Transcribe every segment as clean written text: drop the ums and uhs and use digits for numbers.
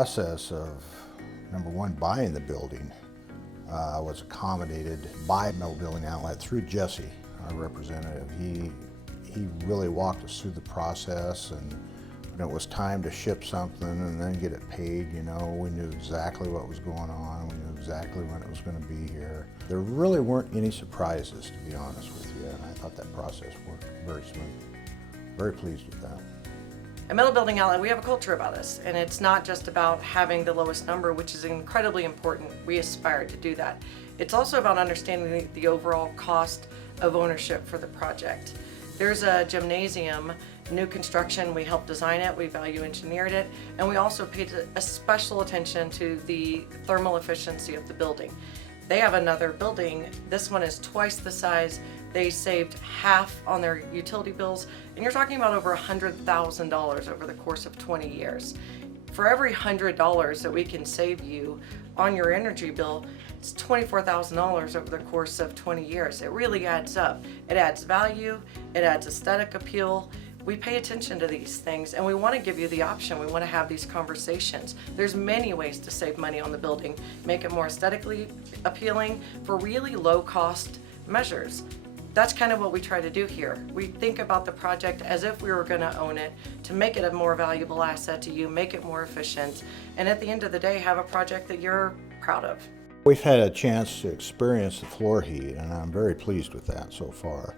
process of, number one, buying the building was accommodated by Metal Building Outlet through Jesse, our representative. He really walked us through the process, and when it was time to ship something and then get it paid, you know, we knew exactly what was going on. We knew exactly when it was going to be here. There really weren't any surprises, to be honest with you, and I thought that process worked very smooth. Very pleased with that. At Metal Building Outlet, we have a culture about us, and it's not just about having the lowest number, which is incredibly important. We aspire to do that. It's also about understanding the overall cost of ownership for the project. There's a gymnasium, new construction, we helped design it, we value engineered it, and we also paid a special attention to the thermal efficiency of the building. They have another building, this one is twice the size. They saved half on their utility bills, and you're talking about over $100,000 over the course of 20 years. For every $100 that we can save you on your energy bill, it's $24,000 over the course of 20 years. It really adds up. It adds value, it adds aesthetic appeal. We pay attention to these things, and we want to give you the option. We want to have these conversations. There's many ways to save money on the building, make it more aesthetically appealing for really low cost measures. That's kind of what we try to do here. We think about the project as if we were going to own it, to make it a more valuable asset to you, make it more efficient, and at the end of the day, have a project that you're proud of. We've had a chance to experience the floor heat, and I'm very pleased with that so far.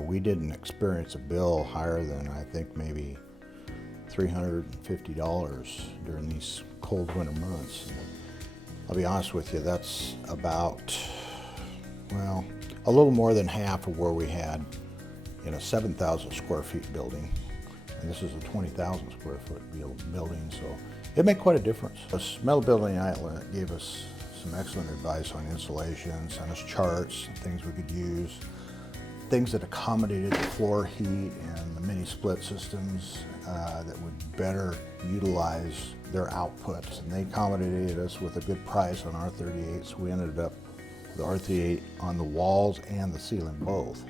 We didn't experience a bill higher than, I think, maybe $350 during these cold winter months. I'll be honest with you, that's about, well, a little more than half of where we had in a 7,000 square feet building. And this is a 20,000 square foot building, so it made quite a difference. This Metal Building Outlet gave us some excellent advice on insulation, sent us charts and things we could use, things that accommodated the floor heat and the mini split systems that would better utilize their outputs. And they accommodated us with a good price on R38, so we ended up the R38 on the walls and the ceiling both.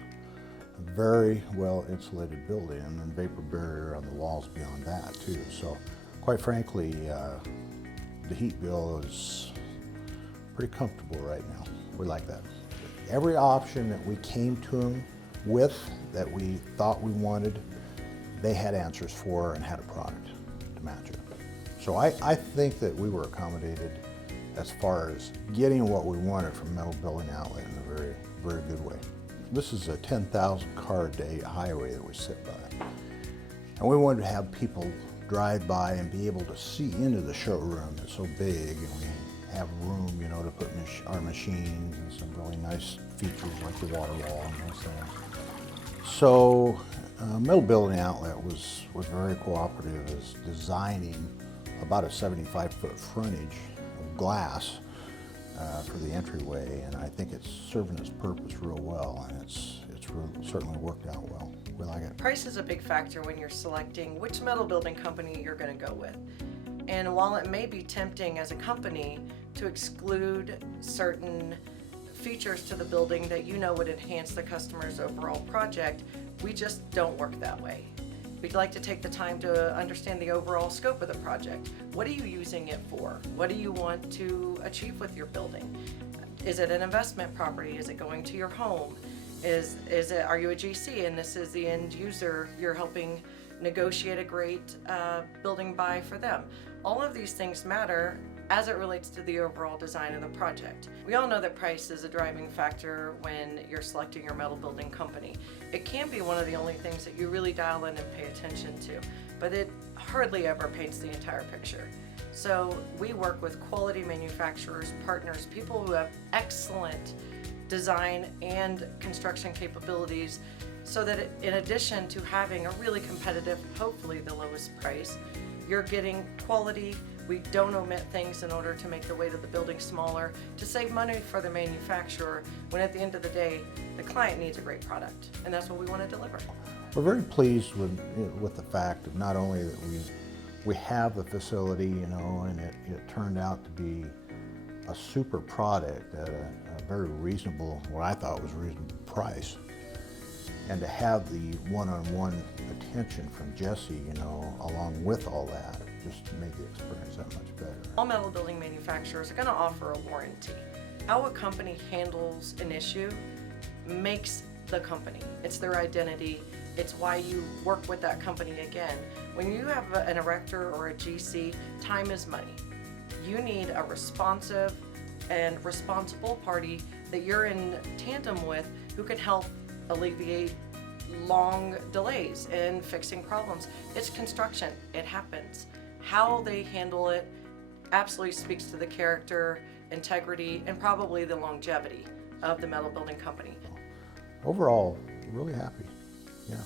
A very well insulated building, and vapor barrier on the walls beyond that too. So quite frankly, the heat bill is pretty comfortable right now. We like that. Every option that we came to them with that we thought we wanted, they had answers for and had a product to match it. So I think that we were accommodated as far as getting what we wanted from Metal Building Outlet in a very, very good way. This is a 10,000 car a day highway that we sit by. And we wanted to have people drive by and be able to see into the showroom. It's so big, and we have room, you know, to put our machines and some really nice features like the water wall and those things. So Metal Building Outlet was very cooperative as designing about a 75-foot frontage glass for the entryway, and I think it's serving its purpose real well, and it's certainly worked out well. We like it. Price is a big factor when you're selecting which metal building company you're going to go with. And while it may be tempting as a company to exclude certain features to the building that you know would enhance the customer's overall project, we just don't work that way. We'd like to take the time to understand the overall scope of the project. What are you using it for? What do you want to achieve with your building? Is it an investment property? Is it going to your home? Are you a GC and this is the end user? You're helping negotiate a great building buy for them. All of these things matter as it relates to the overall design of the project. We all know that price is a driving factor when you're selecting your metal building company. It can be one of the only things that you really dial in and pay attention to, but it hardly ever paints the entire picture. So we work with quality manufacturers, partners, people who have excellent design and construction capabilities, so that in addition to having a really competitive, hopefully the lowest price, you're getting quality. We don't omit things in order to make the weight of the building smaller, to save money for the manufacturer, when at the end of the day, the client needs a great product, and that's what we want to deliver. We're very pleased with the fact of not only that we have the facility, you know, and it turned out to be a super product at a very reasonable, what I thought was a reasonable price. And to have the one-on-one attention from Jesse, you know, along with all that, just made the experience that much better. All metal building manufacturers are going to offer a warranty. How a company handles an issue makes the company. It's their identity. It's why you work with that company again. When you have an erector or a GC, time is money. You need a responsive and responsible party that you're in tandem with who can help alleviate long delays in fixing problems. It's construction. It happens. How they handle it absolutely speaks to the character, integrity, and probably the longevity of the metal building company. Overall, really happy. Yeah.